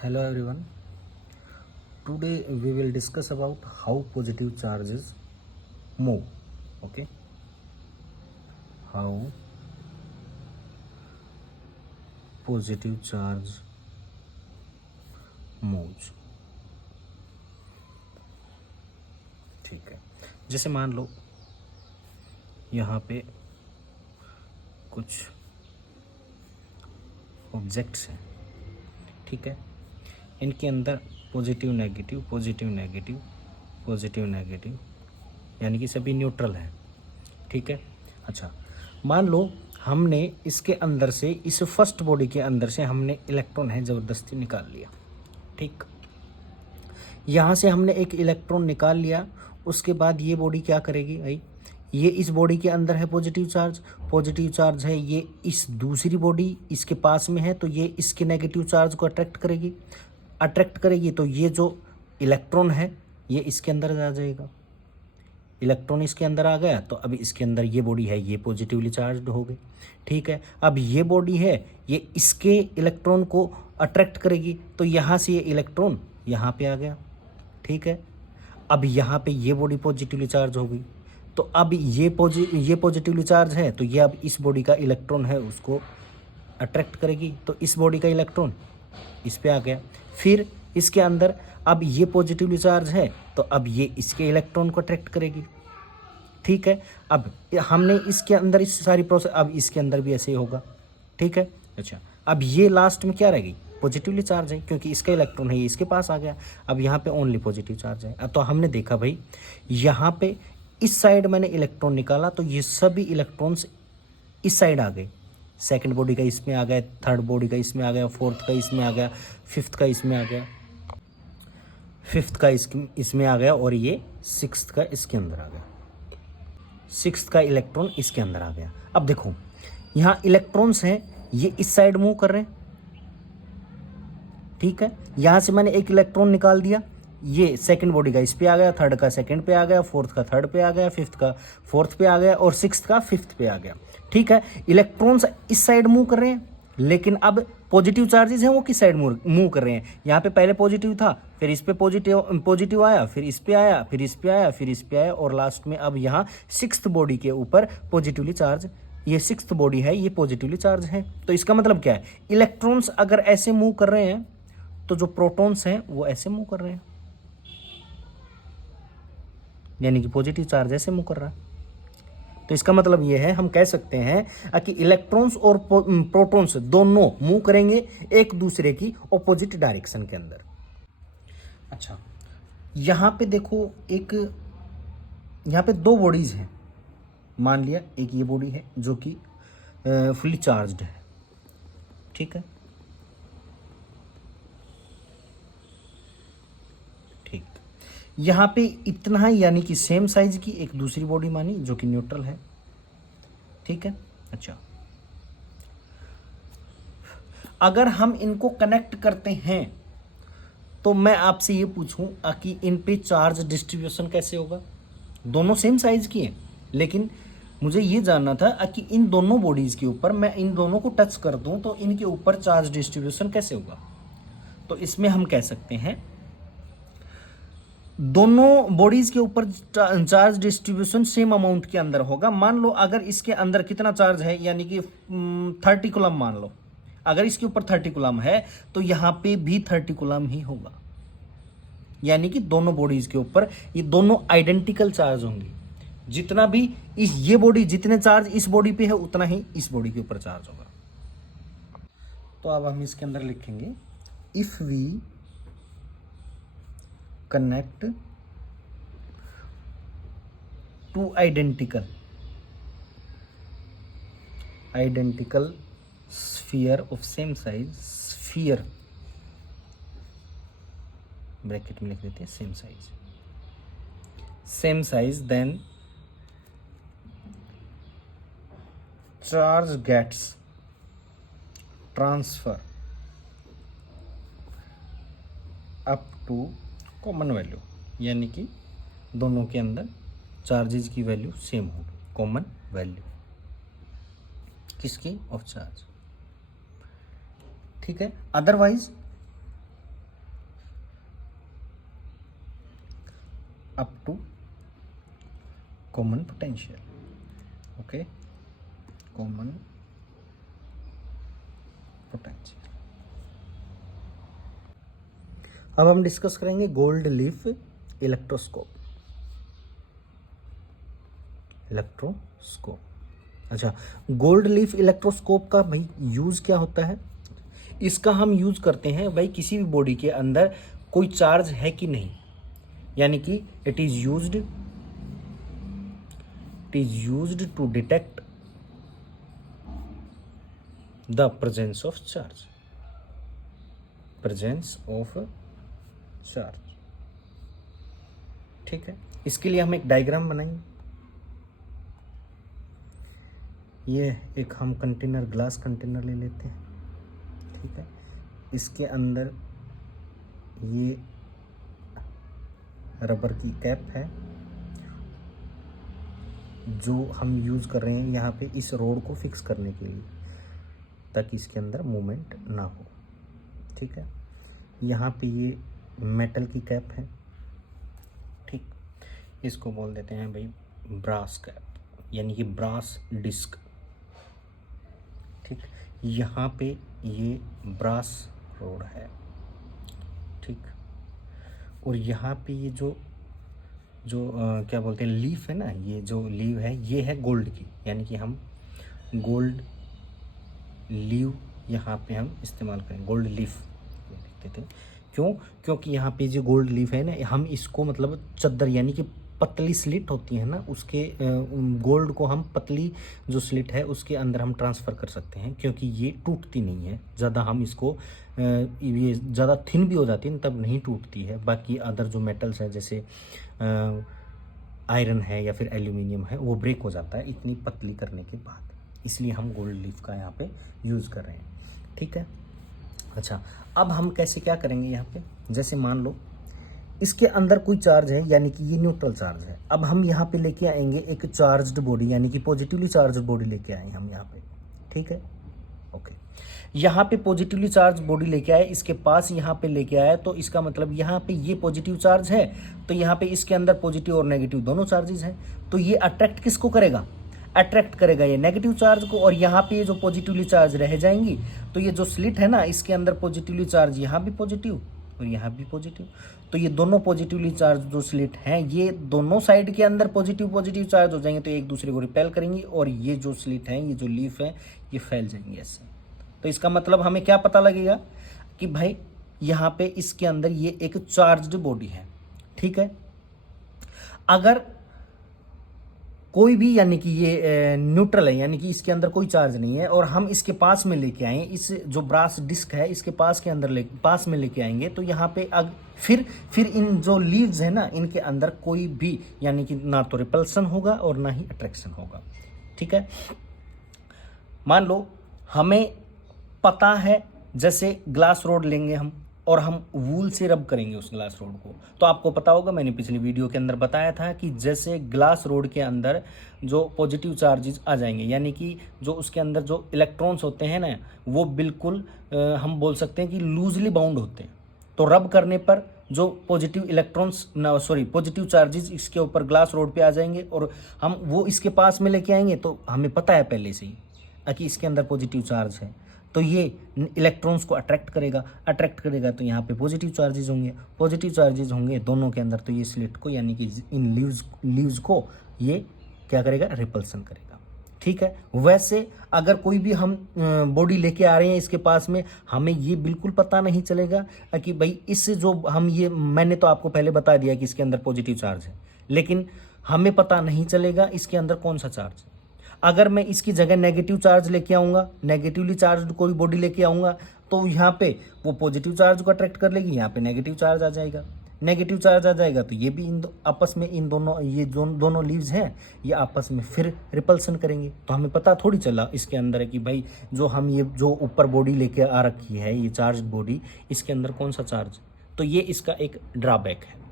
Hello everyone. Today we will discuss about how positive charges move. Okay. How positive charge moves. ठीक है. जैसे मान लो यहाँ पे कुछ ऑब्जेक्ट्स हैं. ठीक है. इनके अंदर positive negative positive negative positive negative यानी कि सभी न्यूट्रल हैं. ठीक है. अच्छा, मान लो हमने इसके अंदर से, इस फर्स्ट बॉडी के अंदर से हमने इलेक्ट्रॉन है ज़बरदस्ती निकाल लिया. ठीक. यहाँ से हमने एक इलेक्ट्रॉन निकाल लिया. उसके बाद ये बॉडी क्या करेगी भाई, ये इस बॉडी के अंदर है पॉजिटिव चार्ज है, ये इस दूसरी बॉडी इसके पास में है, तो ये इसके नेगेटिव चार्ज को अट्रैक्ट करेगी. तो ये जो इलेक्ट्रॉन है ये इसके अंदर आ जाएगा. इलेक्ट्रॉन इसके अंदर आ गया तो अब इसके अंदर ये बॉडी है, ये पॉजिटिवली चार्ज्ड हो गई. ठीक है. अब ये बॉडी है, ये इसके इलेक्ट्रॉन को अट्रैक्ट करेगी, तो यहाँ से ये इलेक्ट्रॉन यहाँ पे आ गया. ठीक है. अब यहाँ पे ये बॉडी पॉजिटिवली चार्ज हो गई, तो अब ये पॉजिटिवली चार्ज है, तो ये अब इस बॉडी का इलेक्ट्रॉन है उसको अट्रैक्ट करेगी, तो इस बॉडी का इलेक्ट्रॉन इस पे आ गया. फिर इसके अंदर अब ये पॉजिटिवली चार्ज है, तो अब ये इसके इलेक्ट्रॉन को अट्रैक्ट करेगी. ठीक है. अब हमने इसके अंदर इस सारी प्रोसेस, अब इसके अंदर भी ऐसे ही होगा. ठीक है. अच्छा, अब ये लास्ट में क्या रहेगी, पॉजिटिवली चार्ज है, क्योंकि इसका इलेक्ट्रॉन है ये इसके पास आ गया. अब यहाँ पे ओनली पॉजिटिव चार्ज है. अब तो हमने देखा भाई, यहाँ पे इस साइड मैंने इलेक्ट्रॉन निकाला, तो ये सभी इलेक्ट्रॉन्स इस साइड आ गए. सेकंड बॉडी का इसमें आ गया, थर्ड बॉडी का इसमें आ गया, फोर्थ का इसमें आ गया, फिफ्थ का इसमें आ गया, और ये सिक्स्थ का इसके अंदर आ गया. सिक्स्थ का इलेक्ट्रॉन इसके अंदर आ गया. अब देखो यहाँ इलेक्ट्रॉन्स हैं, ये इस साइड मूव कर रहे हैं. ठीक है. यहाँ से मैंने एक इलेक्ट्रॉन निकाल दिया, ये सेकंड बॉडी का इस पे आ गया, थर्ड का सेकंड पे आ गया, फोर्थ का थर्ड पे आ गया, फिफ्थ का फोर्थ पे आ गया, और सिक्स्थ का फिफ्थ पे आ गया. ठीक है. इलेक्ट्रॉन्स इस साइड मूव कर रहे हैं, लेकिन अब पॉजिटिव चार्जेस हैं वो किस साइड मूव कर रहे हैं. यहाँ पे पहले पॉजिटिव था, फिर इस पे पॉजिटिव आया, फिर इस पे आया, फिर इस पे आया, फिर इस पे आया, और लास्ट में अब यहाँ सिक्स्थ बॉडी के ऊपर पॉजिटिवली चार्ज, ये सिक्स्थ बॉडी है, ये पॉजिटिवली चार्ज है. तो इसका मतलब क्या है, इलेक्ट्रॉन्स अगर ऐसे मूव कर रहे हैं तो जो प्रोटॉन्स हैं वो ऐसे मूव कर रहे हैं, यानी कि पॉजिटिव चार्ज ऐसे मूव कर रहा है. तो इसका मतलब ये है, हम कह सकते हैं कि इलेक्ट्रॉन्स और प्रोटॉन्स दोनों मूव करेंगे एक दूसरे की ऑपोजिट डायरेक्शन के अंदर. अच्छा, यहाँ पे देखो, एक यहाँ पे दो बॉडीज हैं. मान लिया एक ये बॉडी है जो कि फुली चार्ज्ड है. ठीक है. ठीक. यहाँ पे इतना ही, यानी कि सेम साइज की एक दूसरी बॉडी मानी जो कि न्यूट्रल है. ठीक है. अच्छा, अगर हम इनको कनेक्ट करते हैं तो मैं आपसे ये पूछूं कि इन पे चार्ज डिस्ट्रीब्यूशन कैसे होगा. दोनों सेम साइज की हैं, लेकिन मुझे ये जानना था कि इन दोनों बॉडीज के ऊपर मैं इन दोनों को टच कर दूं तो इनके ऊपर चार्ज डिस्ट्रीब्यूशन कैसे होगा. तो इसमें हम कह सकते हैं दोनों बॉडीज के ऊपर चार्ज डिस्ट्रीब्यूशन सेम अमाउंट के अंदर होगा. मान लो अगर इसके अंदर कितना चार्ज है, यानी कि 30 कूलम मान लो, अगर इसके ऊपर 30 कूलम है तो यहाँ पे भी 30 कूलम ही होगा. यानी कि दोनों बॉडीज के ऊपर ये दोनों आइडेंटिकल चार्ज होंगे. जितना भी ये बॉडी, जितने चार्ज इस बॉडी पे है उतना ही इस बॉडी के ऊपर चार्ज होगा. तो अब हम इसके अंदर लिखेंगे, if we connect two identical sphere of same size, sphere bracket में लिख देते हैं same size, then charge gets transfer up to common value, यानी कि दोनों के अंदर चार्जेस की वैल्यू सेम होगी. कॉमन वैल्यू किसकी, ऑफ चार्ज. ठीक है. Otherwise up to common potential. Okay, common potential. अब हम डिस्कस करेंगे गोल्ड लीफ इलेक्ट्रोस्कोप। अच्छा, गोल्ड लीफ इलेक्ट्रोस्कोप का भाई यूज क्या होता है? इसका हम यूज करते हैं भाई किसी भी बॉडी के अंदर कोई चार्ज है कि नहीं, यानी कि it is used to detect the presence of charge. ठीक है, इसके लिए हम एक डायग्राम बनाएंगे। ये एक हम कंटेनर, ग्लास कंटेनर ले लेते हैं। ठीक है, इसके अंदर ये रबर की कैप है जो हम यूज कर रहे हैं यहाँ पे इस रोड को फिक्स करने के लिए, ताकि इसके अंदर मूवमेंट ना हो। ठीक है, यहाँ पे ये मेटल की कैप है। ठीक, इसको बोल देते हैं भाई ब्रास कैप, यानी कि ब्रास डिस्क। ठीक, यहाँ पे ये ब्रास रोड है। ठीक, और यहाँ पे ये जो क्या बोलते हैं लीफ है ना, ये जो लीव है ये है गोल्ड की, यानी कि हम गोल्ड लीव यहाँ पे हम इस्तेमाल करें, गोल्ड लीफ लिखते थे। क्यों? क्योंकि यहाँ पे जो गोल्ड लीफ है ना, हम इसको मतलब चद्दर, यानी कि पतली स्लिट होती है ना, उसके गोल्ड को हम पतली जो स्लिट है उसके अंदर हम ट्रांसफ़र कर सकते हैं, क्योंकि ये टूटती नहीं है ज़्यादा। हम इसको ये ज़्यादा थिन भी हो जाती है तब नहीं टूटती है। बाकी अदर जो मेटल्स हैं जैसे आयरन है या फिर एल्यूमिनियम है, वो ब्रेक हो जाता है इतनी पतली करने के बाद। इसलिए हम गोल्ड लीफ का यहाँ पे यूज़ कर रहे हैं। ठीक है, अच्छा, अब हम कैसे क्या करेंगे यहाँ पे, जैसे मान लो इसके अंदर कोई चार्ज है, यानी कि ये न्यूट्रल चार्ज है। अब हम यहाँ पे लेके आएंगे एक चार्ज्ड बॉडी, यानी कि पॉजिटिवली चार्ज्ड बॉडी लेके आए हम यहाँ पे। ठीक है, ओके, यहाँ पे पॉजिटिवली चार्ज बॉडी लेके आए, इसके पास यहाँ पे लेके आया, तो इसका मतलब यहाँ पे ये पॉजिटिव चार्ज है, तो यहाँ पे इसके अंदर पॉजिटिव और नेगेटिव दोनों चार्जेस हैं। तो ये अट्रैक्ट किसको करेगा? अट्रैक्ट करेगा ये नेगेटिव चार्ज को, और यहाँ पे ये जो पॉजिटिवली चार्ज रह जाएंगी, तो ये जो स्लिट है ना, इसके अंदर पॉजिटिवली चार्ज, यहाँ भी पॉजिटिव और यहाँ भी पॉजिटिव, तो ये दोनों पॉजिटिवली चार्ज जो स्लिट हैं ये दोनों साइड के अंदर पॉजिटिव चार्ज हो जाएंगे, तो एक दूसरे को रिपेल करेंगी, और ये जो स्लिट हैं, ये जो लीफ है, ये फैल जाएंगे ऐसे। तो इसका मतलब हमें क्या पता लगेगा कि भाई यहाँ पे इसके अंदर ये एक चार्ज्ड बॉडी है। ठीक है, अगर कोई भी, यानी कि ये न्यूट्रल है, यानी कि इसके अंदर कोई चार्ज नहीं है, और हम इसके पास में लेके आए, इस जो ब्रास डिस्क है इसके पास के अंदर पास में लेके आएंगे, तो यहाँ पे फिर इन जो लीव्स है ना, इनके अंदर कोई भी, यानी कि ना तो रिपल्सन होगा और ना ही अट्रैक्शन होगा। ठीक है, मान लो हमें पता है, जैसे ग्लास रोड लेंगे हम और हम वूल से रब करेंगे उस ग्लास रोड को, तो आपको पता होगा, मैंने पिछली वीडियो के अंदर बताया था कि जैसे ग्लास रोड के अंदर जो पॉजिटिव चार्जेस आ जाएंगे, यानी कि जो उसके अंदर जो इलेक्ट्रॉन्स होते हैं ना, वो बिल्कुल हम बोल सकते हैं कि लूजली बाउंड होते हैं। तो रब करने पर जो पॉजिटिव चार्जेस इसके ऊपर ग्लास रोड पे आ जाएंगे, और हम वो इसके पास में लेके आएंगे, तो हमें पता है पहले से ही कि इसके अंदर पॉजिटिव चार्ज है, तो ये इलेक्ट्रॉन्स को अट्रैक्ट करेगा, तो यहाँ पे पॉजिटिव चार्जेस होंगे दोनों के अंदर, तो ये स्लिट को, यानी कि इन लीव्स को ये क्या करेगा? रिपल्सन करेगा। ठीक है, वैसे अगर कोई भी हम बॉडी लेके आ रहे हैं इसके पास में, हमें ये बिल्कुल पता नहीं चलेगा कि भाई इससे जो हम ये, मैंने तो आपको पहले बता दिया कि इसके अंदर पॉजिटिव चार्ज है, लेकिन हमें पता नहीं चलेगा इसके अंदर कौन सा चार्ज है। अगर मैं इसकी जगह नेगेटिव चार्ज लेके आऊँगा, नेगेटिवली चार्ज कोई बॉडी लेके आऊँगा, तो यहाँ पे वो पॉजिटिव चार्ज को अट्रैक्ट कर लेगी, यहाँ पे नेगेटिव चार्ज आ जाएगा, तो ये भी आपस में इन दोनों, ये दोनों लीव्स हैं, ये आपस में फिर रिपल्सन करेंगे। तो हमें पता थोड़ी चला इसके अंदर है कि भाई जो हम ये जो ऊपर बॉडी लेके आ रखी है, ये चार्ज बॉडी, इसके अंदर कौन सा चार्ज। तो ये इसका एक ड्रॉबैक है।